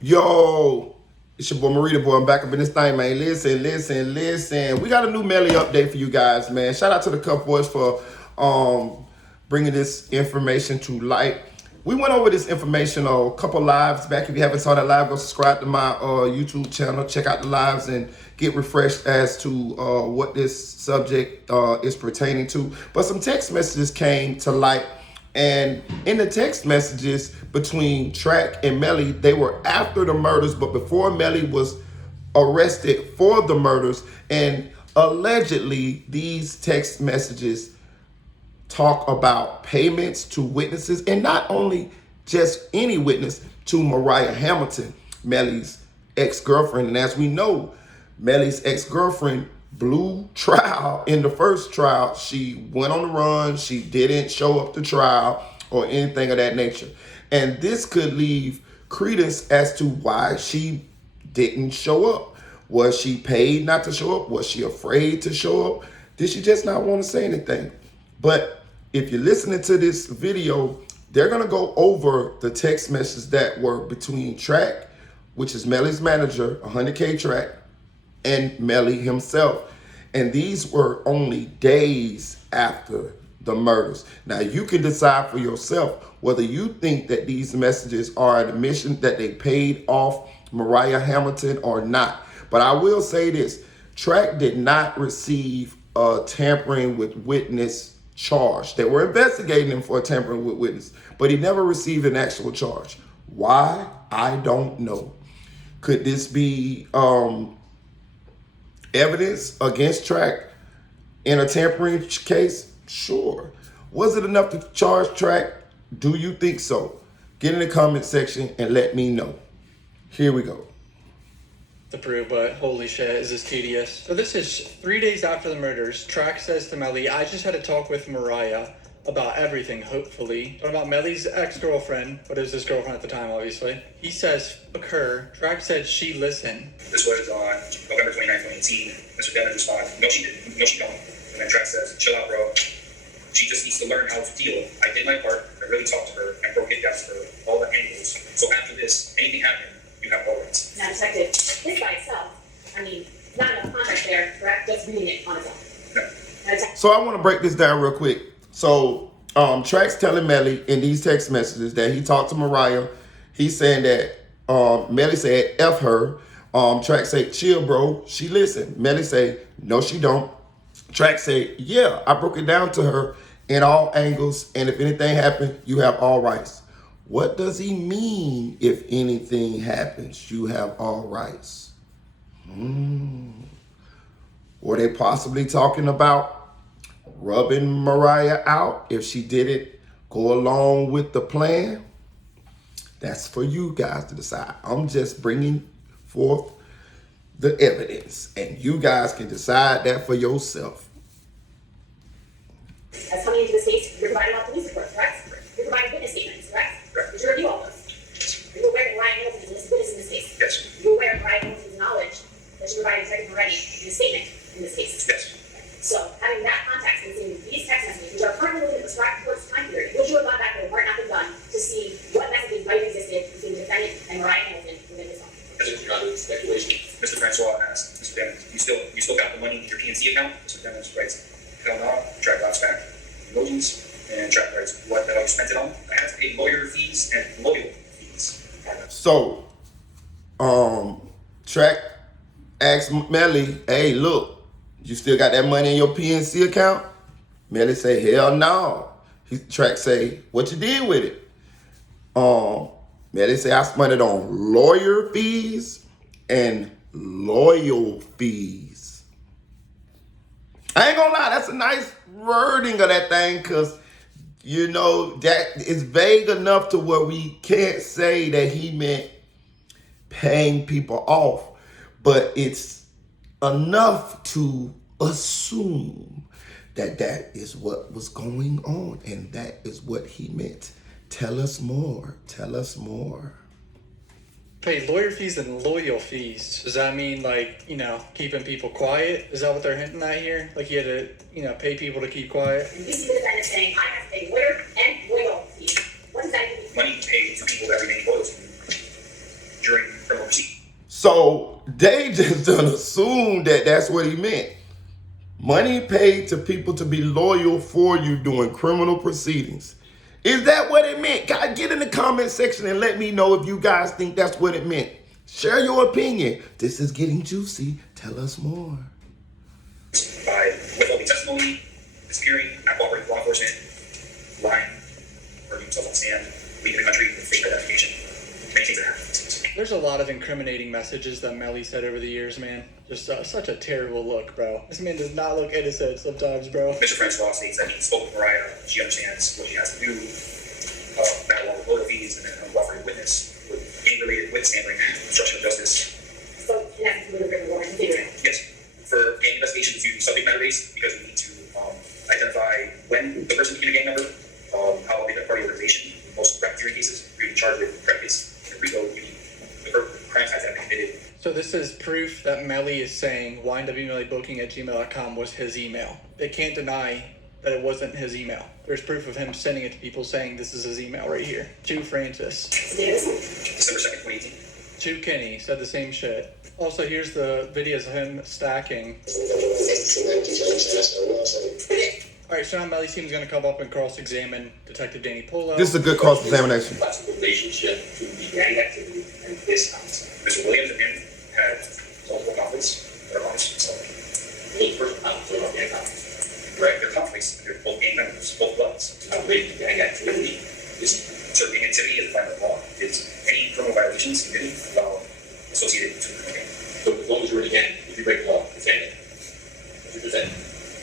Yo, it's your boy Marita Boy. I'm back up in this thing, man. Listen. We got a new Melly update for you guys, man. Shout out to the Cup Boys for bringing this information to light. We went over this information a couple lives back. If you haven't saw that live, go subscribe to my YouTube channel. Check out the lives and get refreshed as to what this subject is pertaining to. But some text messages came to light. And in the text messages between Track and Melly, they were after the murders, but before Melly was arrested for the murders. And allegedly, these text messages talk about payments to witnesses, and not only just any witness, to Mariah Hamilton, Melly's ex-girlfriend. And as we know, Melly's ex-girlfriend blew trial in the first trial. She went on the run. She didn't show up to trial or anything of that nature. And this could leave credence as to why she didn't show up. Was she paid not to show up? Was she afraid to show up? Did she just not want to say anything? But if you're listening to this video, they're going to go over the text messages that were between Track, which is Melly's manager, 100K Track, and Melly himself. And these were only days after the murders. Now, you can decide for yourself whether you think that these messages are an admission that they paid off Mariah Hamilton or not. But I will say this, Track did not receive a tampering with witness charge. They were investigating him for a tampering with witness, but he never received an actual charge. Why? I don't know. Could this be evidence against Track in a tampering case? Sure. Was it enough to charge Track? Do you think so? Get in the comment section and let me know. Here we go. To prove, but holy shit, is this tedious. So this is 3 days after the murders. Track says to Melly, I just had a talk with Mariah about everything, hopefully. But about Melly's ex-girlfriend, but it was his girlfriend at the time, obviously. He says, fuck her. Track said she listened. This was on November 29th, 2018. Mr. Dennis responds, no, she didn't. No, she don't. And then Track says, chill out, bro. She just needs to learn how to deal. I did my part. I really talked to her and broke it down for her, all the angles. So after this, anything happened, you have all rights. Now, detective, this by itself, I mean, not enough context there, correct? Just reading it on its own. No. So I want to break this down real quick. So Track's telling Melly in these text messages that he talked to Mariah. He's saying that Melly said, F her. Track say, chill, bro. She listened. Melly say, no, she don't. Track say, yeah, I broke it down to her in all angles. And if anything happened, you have all rights. What does he mean if anything happens, you have all rights? Were they possibly talking about rubbing Mariah out if she didn't go along with the plan? That's for you guys to decide. I'm just bringing forth the evidence, and you guys can decide that for yourself. As coming into the States, you're providing all police reports, correct? You're providing witness statements, correct? Did you review all those? You're aware that Mariah Hamilton is a witness in this case? Yes. You're aware of Mariah Hamilton's knowledge that she provided Detective Moretti in a statement in this case? Yes. So, having that context and seeing these text messages, which are currently within the prescribed court's time period, would you have gone back to the part not been done to see what messages might have existed between the defendant and Mariah Hamilton within his home? As if you're under speculation. Mr. Francois asked, Mr. Dennis, you still got the money in your PNC account? Mr. Dennis writes, hell no. Track laughs back. Emojis. And Track writes, what the hell you spent it on? I had to pay lawyer fees and loyal fees. So, Track asked Melly, hey, look, you still got that money in your PNC account? Melly say, hell no. Track say, what you did with it? Melly say, I spent it on lawyer fees and loyal fees. I ain't gonna lie, that's a nice wording of that thing, because you know, that is vague enough to where we can't say that he meant paying people off, but it's enough to assume that that is what was going on, and that is what he meant. Tell us more. Tell us more. Pay lawyer fees and loyal fees. Does that mean, like, you know, keeping people quiet? Is that what they're hinting at here? Like, you had to, you know, pay people to keep quiet? And this is the defendant saying, I have to pay lawyer and loyal fees. What does that mean? Money paid to people that remain loyal to you during So they just done assumed that that's what he meant. Money paid to people to be loyal for you during criminal proceedings. Is that what it meant? God, get in the comment section and let me know if you guys think that's what it meant. Share your opinion. This is getting juicy. Tell us more. By withholding testimony, disappearing, not cooperating with law enforcement, lying, hurting himself on the stand, leaving the country with fake identification. Many things that happen. There's a lot of incriminating messages that Melly said over the years, man. Just such a terrible look, bro. This man does not look innocent sometimes, bro. Mr. Francois states that he spoke with Mariah. She understands what she has to do. Not along with lawyer fees and then uncooperating witness with gang-related witness tampering, obstruction of justice. So, and that's really great warrant theory. Yes, for gang investigations using subject matter based because we need to identify when the person became a gang member, how they got part of the organization. In most racketeering cases, you're charged with predicates and RICO. You need the crime types that have been committed. So this is proof that Melly is saying ynwmellybooking@gmail.com was his email. They can't deny that it wasn't his email. There's proof of him sending it to people saying this is his email right here. To Francis. December 2nd, 2018. To Kenny said the same shit. Also, here's the videos of him stacking. Alright, so now Melly's team is going to come up and cross-examine Detective Danny Polo. This is a good cross-examination. Relationship to the gang activity and this house. Mr. Williams and him had multiple conflicts. Their conflicts, so right, their conflicts. They're both gang members, both bloods. Gang activity is certain gang activity is defined by law. Is any criminal violations committed while associated to the gang. So as long as you're in the gang, if you break the law, it's gang. 100%.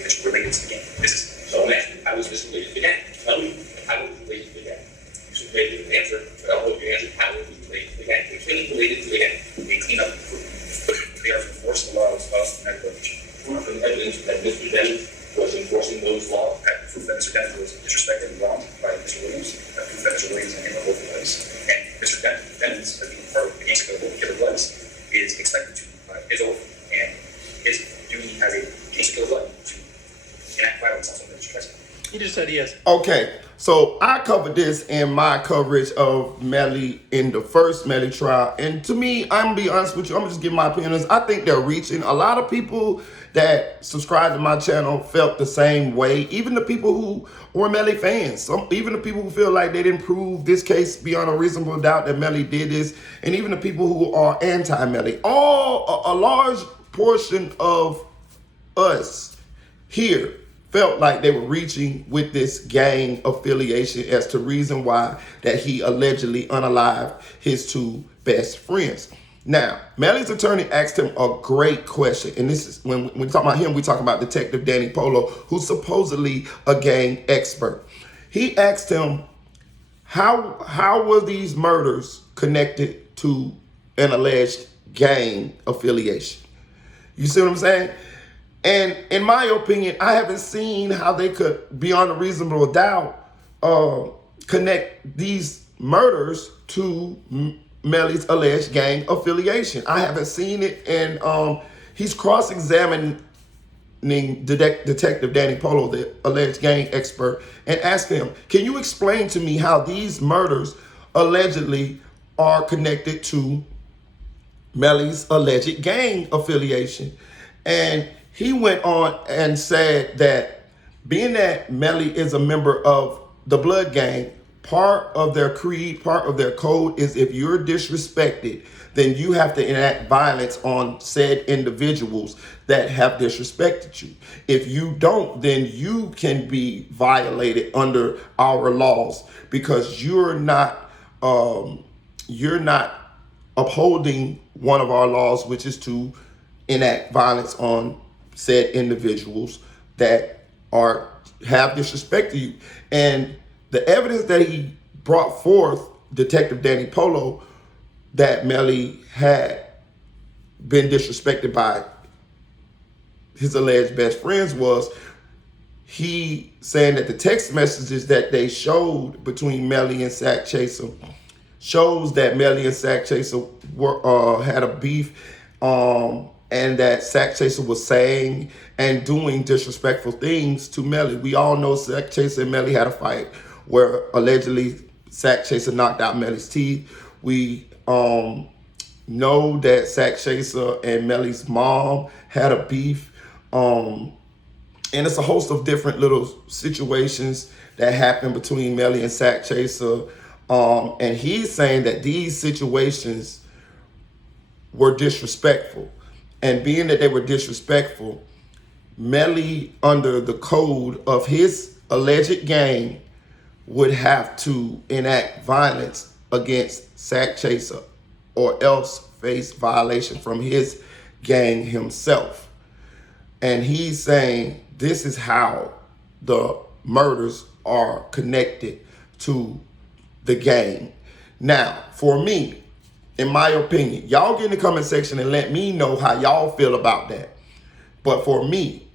It's related to the gang. This is. So I'm asking, how is this related to the gang? Tell me, how is it related to the gang? You should maybe give an answer, but I don't know if you answer, how is it related to the gang? It's really related to the gang. They clean up the group. They are enforcing the laws of medical education. Proof and evidence that Mr. Dennis was enforcing those laws. That proof that Mr. Dennis was disrespected and wronged by Mr. Williams. That proof that Mr. Williams and him are both police. And Mr. Dennis, as being part of the gangster killer bloods, is expected to his oath and his duty as a gangster killer blood to enact violence on someone. He just said he has. Okay, so I covered this in my coverage of Melly in the first Melly trial. And to me, I'm going to be honest with you, I'm going to just give my opinions. I think they're reaching. A lot of people that subscribe to my channel felt the same way. Even the people who were Melly fans. Even the people who feel like they didn't prove this case beyond a reasonable doubt that Melly did this. And even the people who are anti-Melly. A large portion of us here felt like they were reaching with this gang affiliation as to reason why that he allegedly unalived his two best friends. Now, Melly's attorney asked him a great question, and this is when we talk about him, we talk about Detective Danny Polo, who's supposedly a gang expert. He asked him, how were these murders connected to an alleged gang affiliation? You see what I'm saying? And in my opinion, I haven't seen how they could, beyond a reasonable doubt, connect these murders to Melly's alleged gang affiliation. I haven't seen it, and he's cross-examining Detective Danny Polo, the alleged gang expert, and asking him, can you explain to me how these murders allegedly are connected to Melly's alleged gang affiliation? And he went on and said that being that Melly is a member of the Blood Gang, part of their creed, part of their code is if you're disrespected, then you have to enact violence on said individuals that have disrespected you. If you don't, then you can be violated under our laws because you're not upholding one of our laws, which is to enact violence on said individuals that have disrespected you. And the evidence that he brought forth, Detective Danny Polo, that Melly had been disrespected by his alleged best friends was he saying that the text messages that they showed between Melly and Sack Chaser shows that Melly and Sack Chaser had a beef, and that Sack Chaser was saying and doing disrespectful things to Melly. We all know Sack Chaser and Melly had a fight where allegedly Sack Chaser knocked out Melly's teeth. We know that Sack Chaser and Melly's mom had a beef. And it's a host of different little situations that happened between Melly and Sack Chaser. And he's saying that these situations were disrespectful. And being that they were disrespectful, Melly, under the code of his alleged gang, would have to enact violence against Sack Chaser or else face violation from his gang himself. And he's saying this is how the murders are connected to the gang. Now, for me, in my opinion, y'all get in the comment section and let me know how y'all feel about that. But for me,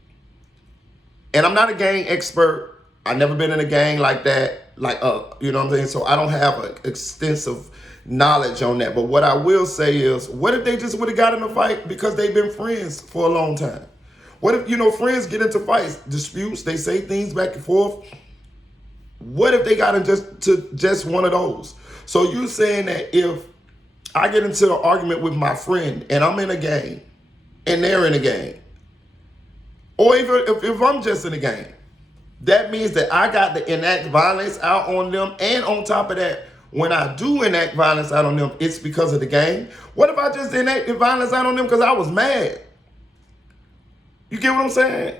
and I'm not a gang expert, I've never been in a gang like that, you know what I'm saying? So I don't have an extensive knowledge on that. But what I will say is, what if they just would have got in a fight because they've been friends for a long time? What if, friends get into fights, disputes, they say things back and forth? What if they got into just one of those? So you saying that if I get into an argument with my friend and I'm in a gang and they're in a gang, or even if I'm just in a gang, that means that I got to enact violence out on them. And on top of that, when I do enact violence out on them, it's because of the gang. What if I just enacted violence out on them because I was mad? You get what I'm saying?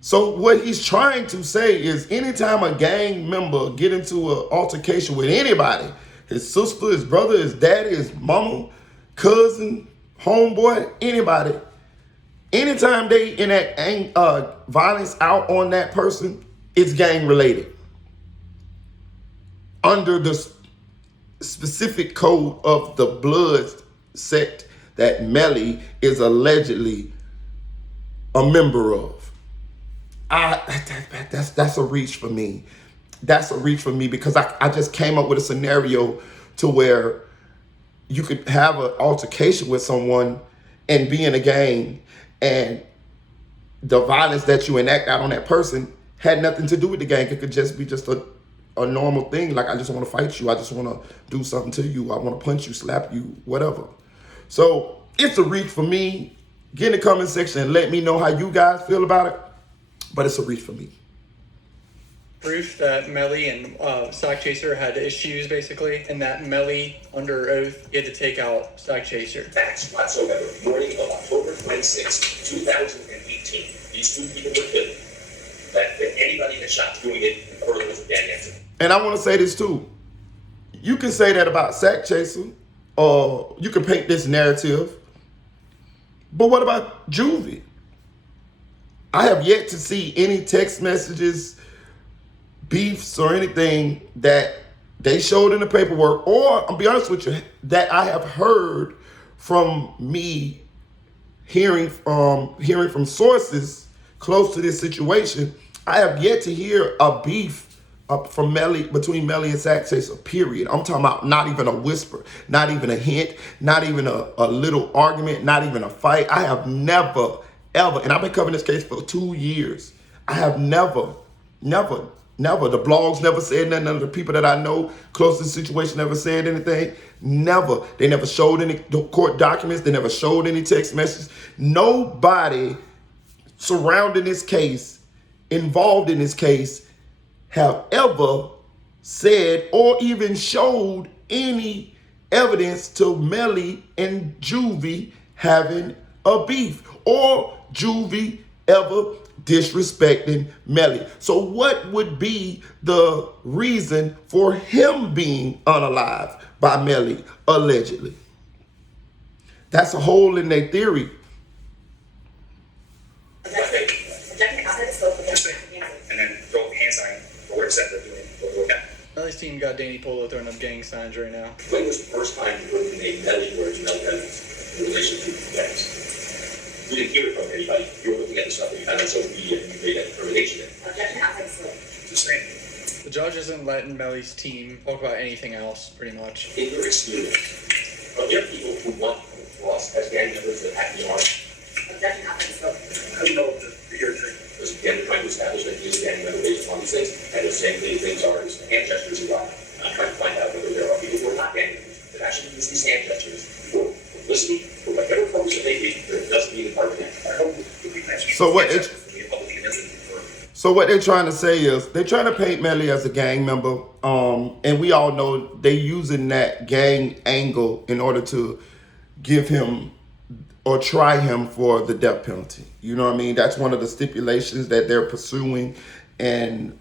So what he's trying to say is anytime a gang member get into an altercation with anybody, his sister, his brother, his daddy, his mama, cousin, homeboy, anybody, anytime they enact violence out on that person, it's gang related. Under the specific code of the blood sect that Melly is allegedly a member of. That's a reach for me. That's a reach for me because I just came up with a scenario to where you could have an altercation with someone and be in a gang, and the violence that you enact out on that person had nothing to do with the gang. It could just be just a normal thing. Like, I just want to fight you. I just want to do something to you. I want to punch you, slap you, whatever. So it's a reach for me. Get in the comment section and let me know how you guys feel about it. But it's a reach for me. Proof that Melly and Sack Chaser had issues, basically, and that Melly, under oath, had to take out Sack Chaser. Facts whatsoever. Morning of October 26, 2018. These two people were killed. That anybody that shot doing it in furtherance of gang activity. And I want to say this too. You can say that about Sack Chaser, or you can paint this narrative. But what about Juvie? I have yet to see any text messages, beefs, or anything that they showed in the paperwork, or I'll be honest with you, that I have heard from me hearing from sources close to this situation. I have yet to hear a beef from between Melly and Sack Chaser, period. I'm talking about not even a whisper, not even a hint, not even a little argument, not even a fight. I have never, ever, and I've been covering this case for 2 years. I have never, the blogs never said nothing. None of the people that I know close to the situation never said anything. Never. They never showed any court documents. They never showed any text messages. Nobody surrounding this case, involved in this case, have ever said or even showed any evidence to Melly and Juvie having a beef, or Juvie ever disrespecting Melly. So what would be the reason for him being unalived by Melly, allegedly? That's a hole in their theory. And then throw a hand sign for where it's set they're doing what we're at. Melly's team got Danny Polo throwing up gang signs right now. When was the first time you heard the name Melly or Melly Evans in relation to gangs? You didn't hear it from anybody. You were looking at the stuff that you had on social media and you made that determination. It's the same. The judge isn't letting Melly's team talk about anything else, pretty much. In your experience, are there people who want to come across as gang members that have the arm? How do you know the hearsay? Because again, we're trying to establish that he's a gang member based upon these things, and the same things are as hand gestures and whatnot. I'm trying to find out whether there are people who are not gang members that actually use these hand gestures for publicity, for whatever purpose it may be, but it doesn't mean part of that. I hope it would be nice. So what they're trying to say is they're trying to paint Melly as a gang member, and we all know they're using that gang angle in order to give him or try him for the death penalty. You know what I mean? That's one of the stipulations that they're pursuing, and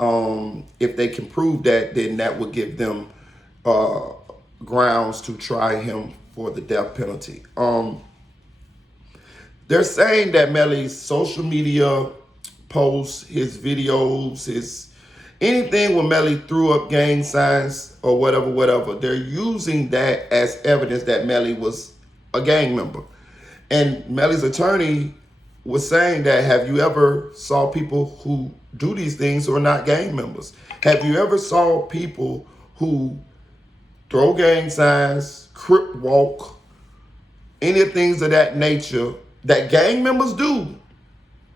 if they can prove that, then that would give them grounds to try him for the death penalty. They're saying that Melly's social media posts, his videos, his anything where Melly threw up gang signs or whatever, they're using that as evidence that Melly was a gang member. And Melly's attorney was saying that, have you ever saw people who do these things who are not gang members? Have you ever saw people who throw gang signs, crip walk, any things of that nature that gang members do,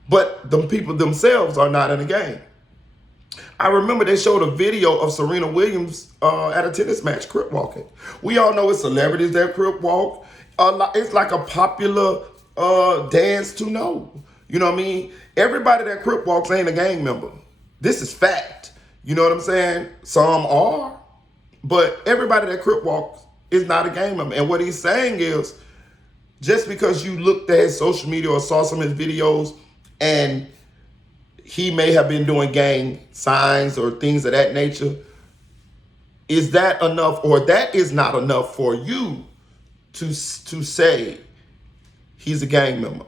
but the people themselves are not in a gang? I remember they showed a video of Serena Williams at a tennis match crip walking. We all know it's celebrities that crip walk. It's like a popular dance to know. You know what I mean? Everybody that crip walks ain't a gang member. This is fact. You know what I'm saying? Some are, but everybody that crip walks is not a gang member. And what he's saying is, just because you looked at his social media or saw some of his videos and he may have been doing gang signs or things of that nature, is that enough, or that is not enough for you to say he's a gang member?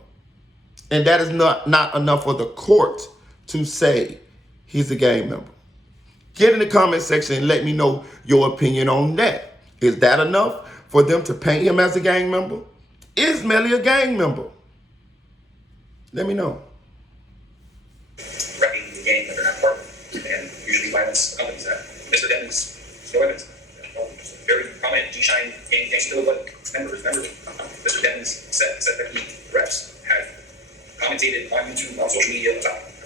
And that is not enough for the court to say he's a gang member. Get in the comment section and let me know your opinion on that. Is that enough for them to paint him as a gang member? Is Melly a gang member? Let me know. Wrecking the gang that they're not part of, and usually violence accompanies that. Mr. Denton's still evidence. Very prominent G-Shine gang still members. Mr. Denton's said that he reps have commented on YouTube, on social media,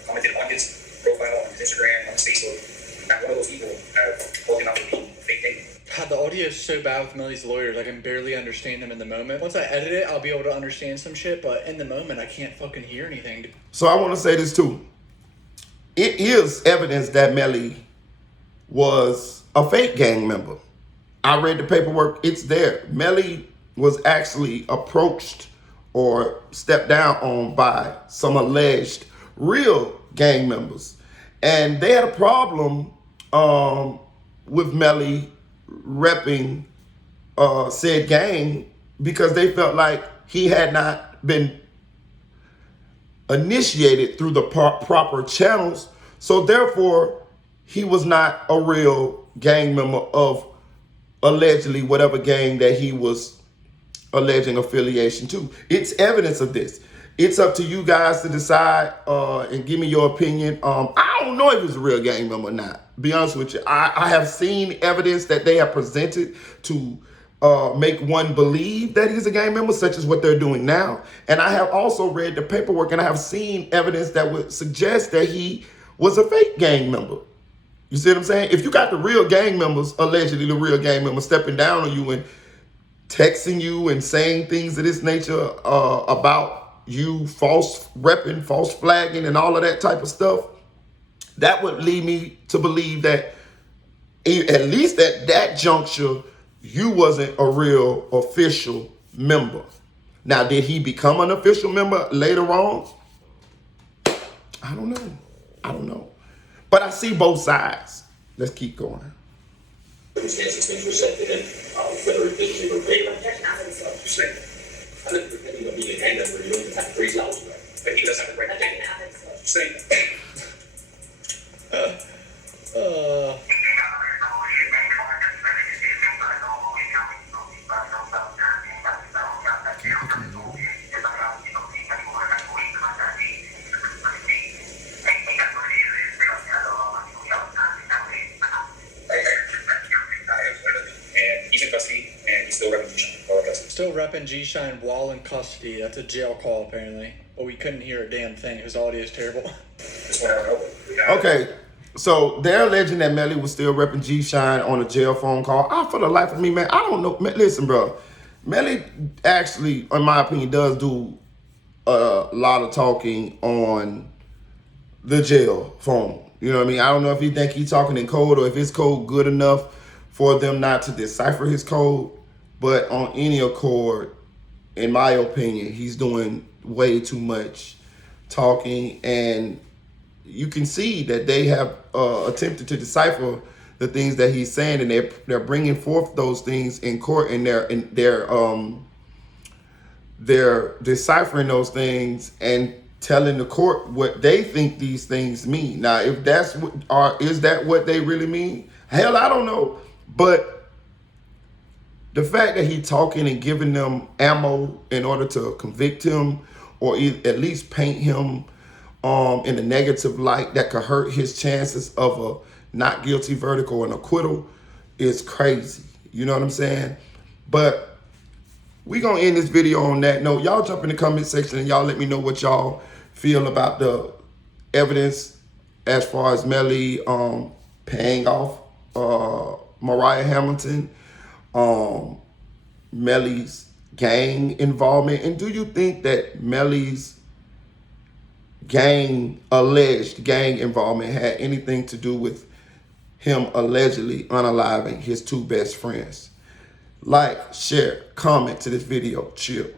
commented on his profile, on his Instagram, on his Facebook. Not one of those people have told him out to be fake dating. God, the audio is so bad with Melly's lawyers, I can barely understand them in the moment. Once I edit it, I'll be able to understand some shit, but in the moment, I can't fucking hear anything. So I want to say this too. It is evidence that Melly was a fake gang member. I read the paperwork. It's there. Melly was actually approached or stepped down on by some alleged real gang members. And they had a problem with Melly repping said gang because they felt like he had not been initiated through the proper channels. So therefore, he was not a real gang member of allegedly whatever gang that he was alleging affiliation to. It's evidence of this. It's up to you guys to decide and give me your opinion. I don't know if he's a real gang member or not. Be honest with you. I have seen evidence that they have presented to make one believe that he's a gang member, such as what they're doing now. And I have also read the paperwork and I have seen evidence that would suggest that he was a fake gang member. You see what I'm saying? If you got the real gang members, allegedly the real gang members, stepping down on you and texting you and saying things of this nature about you false repping, false flagging, and all of that type of stuff, that would lead me to believe that at least at that juncture, you wasn't a real official member. Now, did he become an official member later on? I don't know. But I see both sides. Let's keep going. Circumstances things were said to him, whether it was or greater. I think being a gang member, you don't even have to freeze out. But he does have the right to date. Saying. Still repping G-Shine while in custody. That's a jail call, apparently. But we couldn't hear a damn thing. His audio is terrible. Okay, So they're alleging that Melly was still repping G-Shine on a jail phone call. For the life of me, man, I don't know. Listen, bro. Melly actually, in my opinion, does do a lot of talking on the jail phone. You know what I mean? I don't know if he think he's talking in code or if his code good enough for them not to decipher his code. But on any accord, in my opinion, he's doing way too much talking, and you can see that they have attempted to decipher the things that he's saying, and they're bringing forth those things in court, and they're deciphering those things and telling the court what they think these things mean. Now, if that's is that what they really mean? Hell, I don't know. But the fact that he's talking and giving them ammo in order to convict him, or at least paint him in a negative light that could hurt his chances of a not guilty verdict or an acquittal, is crazy. You know what I'm saying? But we gonna end this video on that note. Y'all jump in the comment section and y'all let me know what y'all feel about the evidence as far as Melly paying off Mariah Hamilton, Melly's gang involvement, and do you think that Melly's alleged gang involvement had anything to do with him allegedly unaliving his two best friends? Like, share, comment to this video. Chill.